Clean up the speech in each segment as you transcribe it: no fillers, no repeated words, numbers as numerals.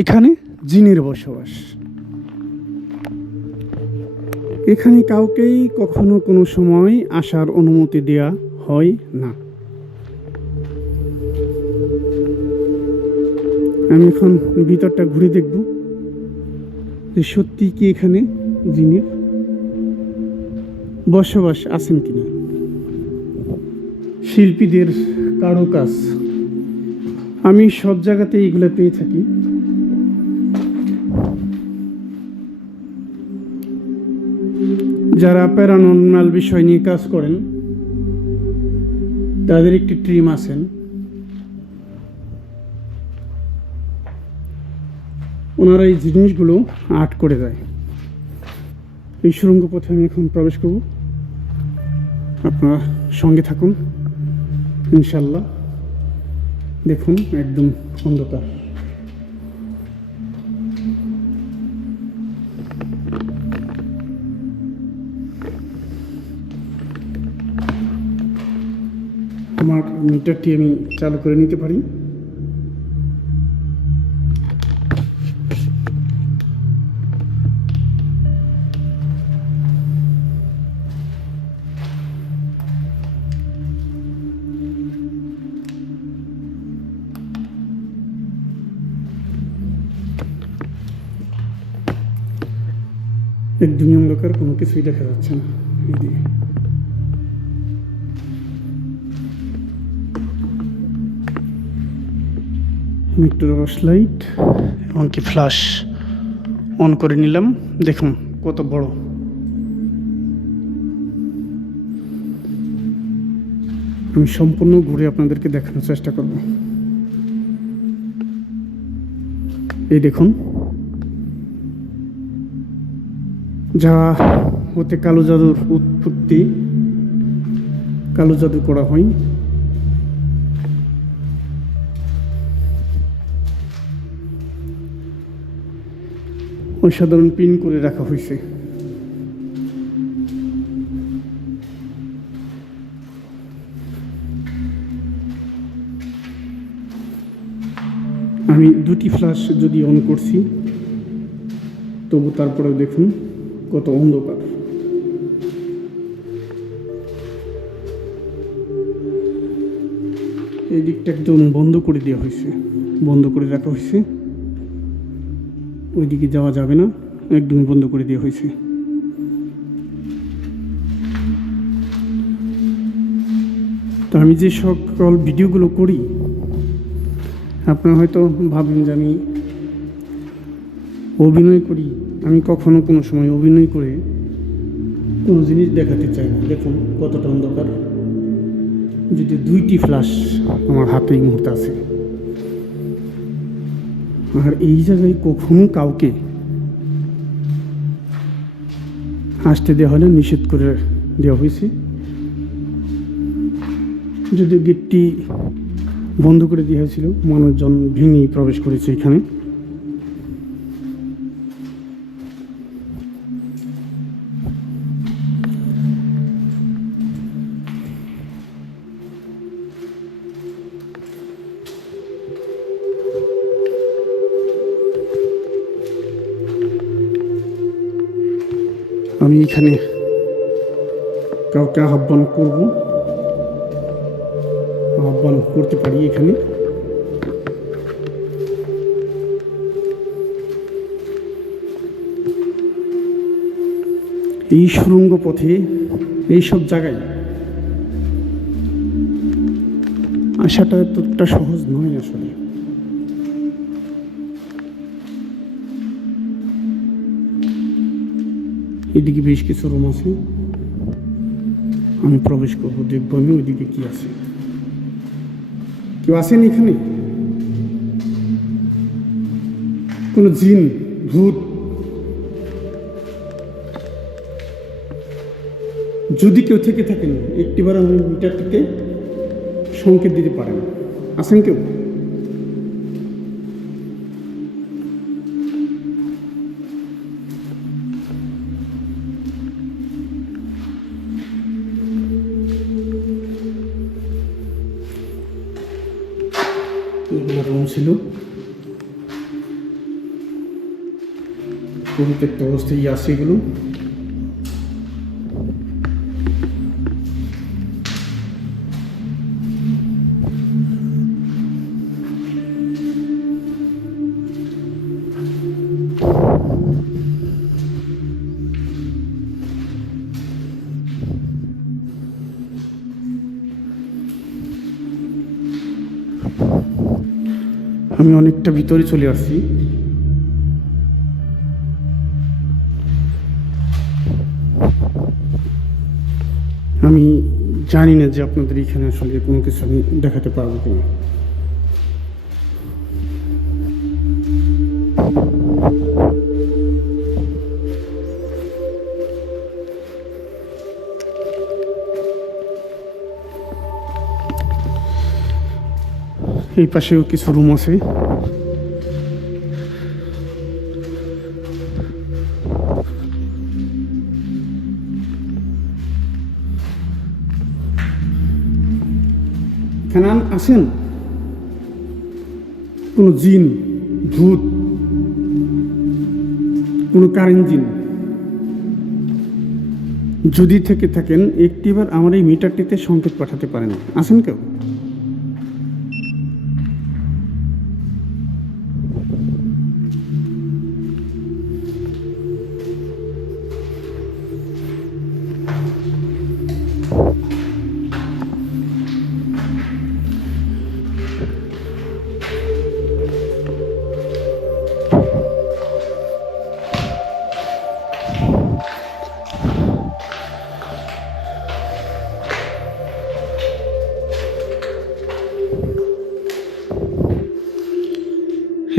এখানে জিনের বসবাস। এখানে কাউকেই কখনো কোনো সময় আসার অনুমতি দেয়া হয় না। আমি এখন ভিতরটা ঘুরে দেখব যে সত্যি কি এখানে জিনের বসবাস আছেন কিনা। শিল্পীদের কারুকাজ আমি সব জায়গাতে এগুলো পেয়ে থাকি। যারা প্যারানর্মাল বিষয় নিয়ে কাজ করেন তাদের একটি টিম আছেন, ওনারা এই জিনিসগুলো আর্ট করে দেয়। এই সুড়ঙ্গ পথে আমি এখন প্রবেশ করব, আপনারা সঙ্গে থাকুন ইনশাল্লাহ। দেখুন একদম অন্ধকার। আমার মিটারটি আমি চালু করে নিতে পারি। একদমই অন্ধকার, কোনো কিছুই দেখা যাচ্ছে না। এইদিকে আমি একটু রস লাইট এমনকি ফ্ল্যাশ অন করে নিলাম। দেখুন কত বড়। আমি সম্পূর্ণ ঘুরে আপনাদেরকে দেখানোর চেষ্টা করব। এই দেখুন, যা হতে কালো জাদুর উৎপত্তি, কালো জাদু করা হয়। অসাধারণ পিন করে রাখা হয়েছে। আমি দুটি ফ্ল্যাশ যদি অন করছি তবু তারপরেও দেখুন কত অন্ধকার। এই দিকটা একদম বন্ধ করে দেওয়া হয়েছে, বন্ধ করে রাখা হয়েছে। ওইদিকে যাওয়া যাবে না, একদমই বন্ধ করে দেওয়া হয়েছে। তো আমি যে সকল ভিডিওগুলো করি আপনারা হয়তো ভাবেন যে আমি অভিনয় করি। আমি কখনো কোনো সময় অভিনয় করে কোনো জিনিস দেখাতে চাই না। দেখুন কতটা অন্ধকার, যদি দুইটি ফ্ল্যাশ আমার হাতে এই মুহূর্তে আছে। আর এই জায়গায় কখনো কাউকে আসতে দেওয়া হয় না, নিষেধ করে দেওয়া হয়েছে। যদি গেটটি বন্ধ করে দেওয়া হয়েছিল, মানুষজন ভেঙেই প্রবেশ করেছে এখানে। আমি এখানে কাউকে আহ্বান করব, আহ্বান করতে পারি এখানে। এই সুড়ঙ্গ পথে এইসব জায়গায় আসাটা এতটা সহজ নয় আসলে। এদিকে বেশ কিছু রুম আছে, আমি প্রবেশ করবো, দেখবো আমি ওইদিকে কি আছে। কেউ আসেন এখানে? কোনো জিন, ভূত যদি কেউ থেকে থাকেন একটিবার আমি মিটারটিতে সংকেত দিতে পারেন। আসেন কেউ? এগুলো রুম ছিল। পরিত্যক্ত অবস্থায় আছে এগুলো। আমি অনেকটা ভিতরে চলে আসছি। আমি জানি না যে আপনাদের এখানে আসলে কোনো কিছু আমি দেখাতে পারবো কিনা। এই পাশেও কিছু রুম আছে। এখানে আছেন কোনো জিন, ভূত, কোনো কারেন্ট জিন যদি থেকে থাকেন একটিবার আমার এই মিটারটিতে সংকেত পাঠাতে পারেন। আছেন কেউ?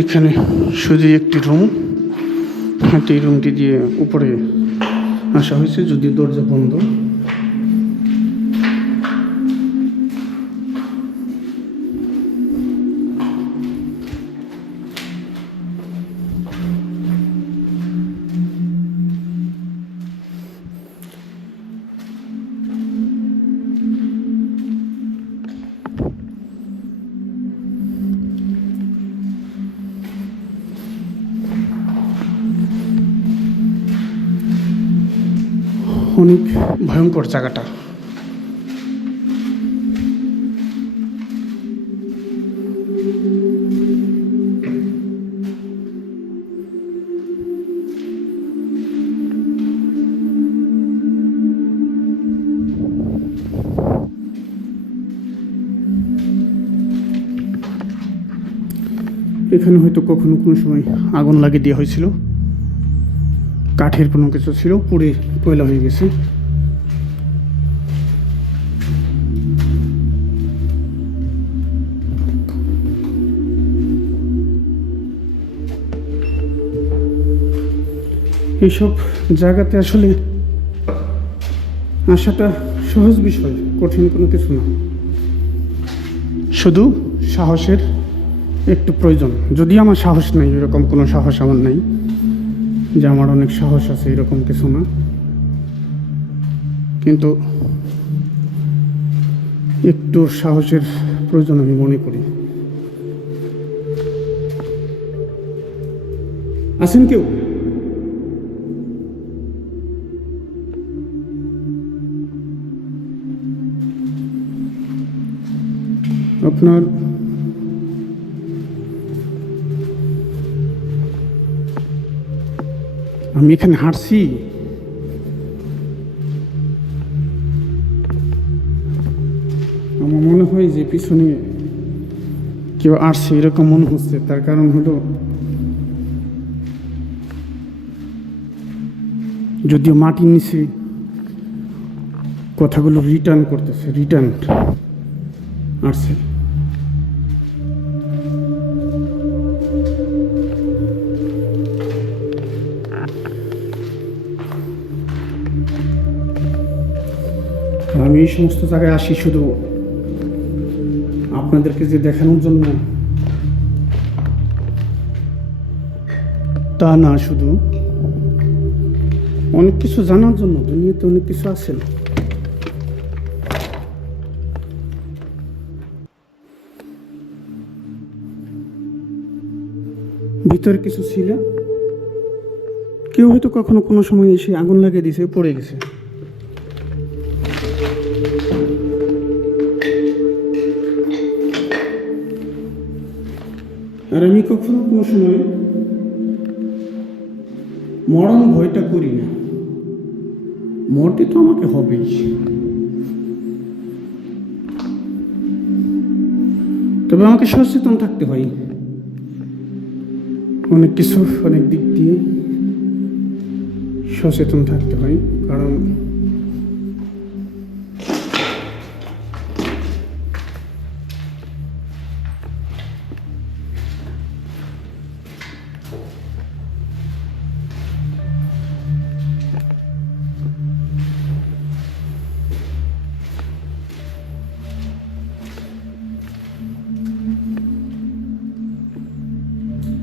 এখানে শুধু একটি রুম, হাতে এই রুমটি দিয়ে উপরে আসা হয়েছে, যদিও দরজা বন্ধ। অনেক ভয়ঙ্কর জায়গাটা। এখানে হয়তো কখনো কোনো সময় আগুন লাগিয়ে দেওয়া হয়েছিল, কাঠের কোনো কিছু ছিল, পুড়ে কয়লা হয়ে গেছে। এইসব জায়গাতে আসলে আসাটা সহজ বিষয়, কঠিন কোনো কিছু না, শুধু সাহসের একটু প্রয়োজন। যদি আমার সাহস নেই, এরকম কোনো সাহস আমার নেই যে আমার অনেক সাহস আছে, এরকম কিছু না, কিন্তু একটু সাহসের প্রয়োজন আমি মনে করি। আছেন কেউ? আপনার আমি এখানে হাঁটছি, আমার মনে হয় যে পিছনে কেউ আসছে, এরকম মনে হচ্ছে। তার কারণ হলো, যদিও মাটির নিচে কথাগুলো রিটার্ন করতেছে, রিটার্ন আসছে। আমি এই সমস্ত জায়গায় আসি শুধু আপনাদেরকে যে দেখানোর জন্য তা না, শুধু অনেক কিছু জানার জন্য। দুনিয়াতে অনেক কিছু আছে। ভিতরে কিছু ছিল, কেউ হয়তো কখনো কোনো সময় এসে আগুন লাগিয়ে দিয়েছে, পড়ে গেছে। আর আমি কখনো কোনো সময় মরণ ভয়টা করি না, মরতে তো আমাকে হবেই। তবে আমাকে সচেতন থাকতে হয় অনেক কিছু, অনেক দিক দিয়ে সচেতন থাকতে হয়। কারণ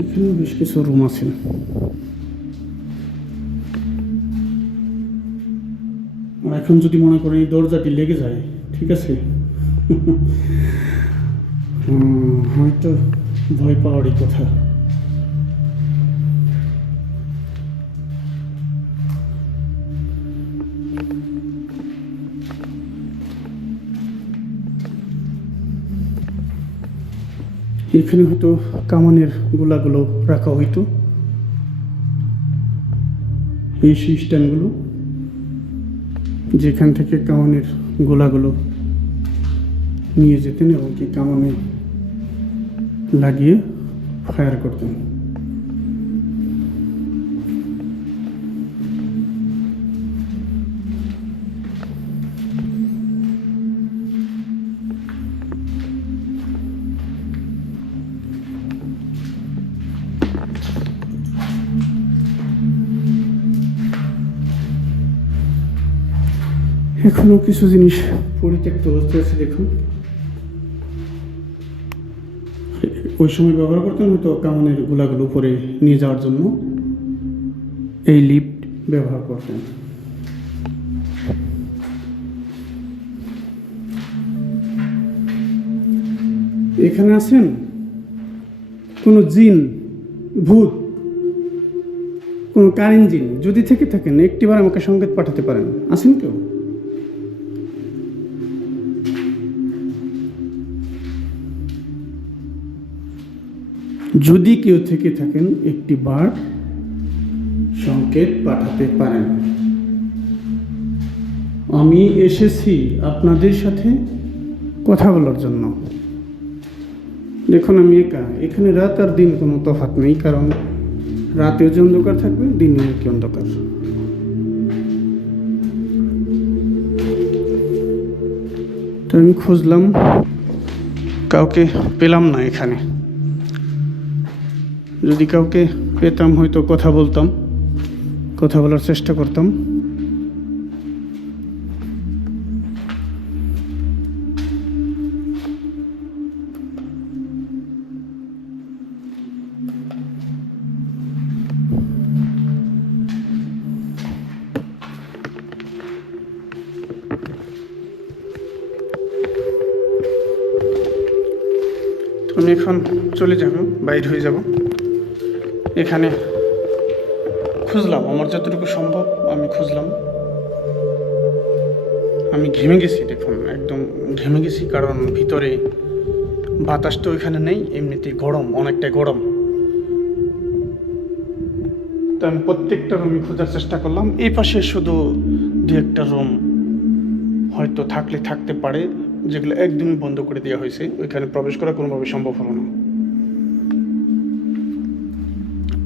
এখানে বেশ কিছু রুম আছে। আর এখন যদি মনে করেন এই দরজাটি লেগে যায়, ঠিক আছে, হয়তো ভয় পাওয়ারই কথা। এখানে হয়তো কামানের গোলাগুলো রাখা হইতো, এই স্ট্যান্ডগুলো, যেখান থেকে কামানের গোলাগুলো নিয়ে যেতেন এবং কি কামানে লাগিয়ে ফায়ার করতেন। এখনো কিছু জিনিস পরিত্যক্ত অবস্থায় আছে, দেখুন। ওই সময় ব্যবহার করতেন হয়তো কামানের গোলাগুলো উপরে নিয়ে যাওয়ার জন্য এই লিফট ব্যবহার করতেন। এখানে আছেন কোনো জিন, ভূত, কোনো কারেন্ট জিন যদি থেকে থাকেন, একটিবার আমাকে সংকেত পাঠাতে পারেন। আছেন কেউ? যদি কেউ থেকে থাকেন, একটি বার সংকেত পাঠাতে পারেন। আমি এসেছি আপনাদের সাথে কথা বলার জন্য। দেখুন আমি একা, এখানে রাত আর দিন কোনো তফাৎ নেই, কারণ রাতেও যে অন্ধকার থাকবে, দিনেও কি অন্ধকার। তো আমি খুঁজলাম, কাউকে পেলাম না এখানে। যদি কাউকে পেতাম হয়তো কথা বলতাম, কথা বলার চেষ্টা করতাম। আমি এখন চলে যাব, বাইর হয়ে যাব। এখানে খুঁজলাম, আমার যতটুকু সম্ভব আমি খুঁজলাম। আমি ঘেমে গেছি, দেখুন একদম ঘেমে গেছি, কারণ ভিতরে বাতাস তো ওইখানে নেই, এমনিতেই গরম, অনেকটাই গরম। তো আমি প্রত্যেকটা রুমই খোঁজার চেষ্টা করলাম। এই পাশে শুধু দু একটা রুম হয়তো থাকতে পারে, যেগুলো একদমই বন্ধ করে দেওয়া হয়েছে, ওইখানে প্রবেশ করা কোনোভাবে সম্ভব হলো না।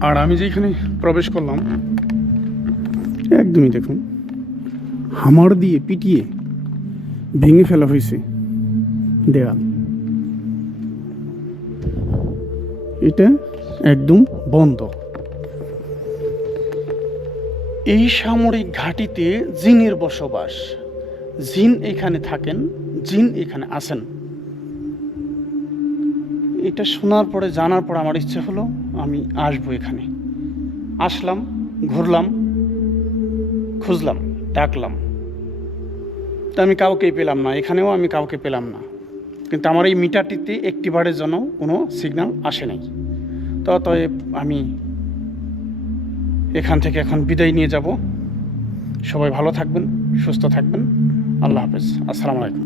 আর আমি যেখানে প্রবেশ করলাম, একদমই দেখুন হামার দিয়ে পিটিয়ে ভেঙে ফেলা হয়েছে দেওয়াল। এটা একদম বন্ধ। এই সামরিক ঘাঁটিতে জিনের বসবাস, জিন এখানে থাকেন, জিন এখানে আসেন। এটা শোনার পরে, জানার পর আমার ইচ্ছে হলো আমি আসবো এখানে। আসলাম, ঘুরলাম, খুঁজলাম, ডাকলাম, তা আমি কাউকেই পেলাম না। এখানেও আমি কাউকে পেলাম না। কিন্তু আমার এই মিটারটিতে একটি বারের জন্য কোনো সিগন্যাল আসে নাই। তো অতএব আমি এখান থেকে এখন বিদায় নিয়ে যাব। সবাই ভালো থাকবেন, সুস্থ থাকবেন। আল্লাহ হাফেজ। আসসালামু আলাইকুম।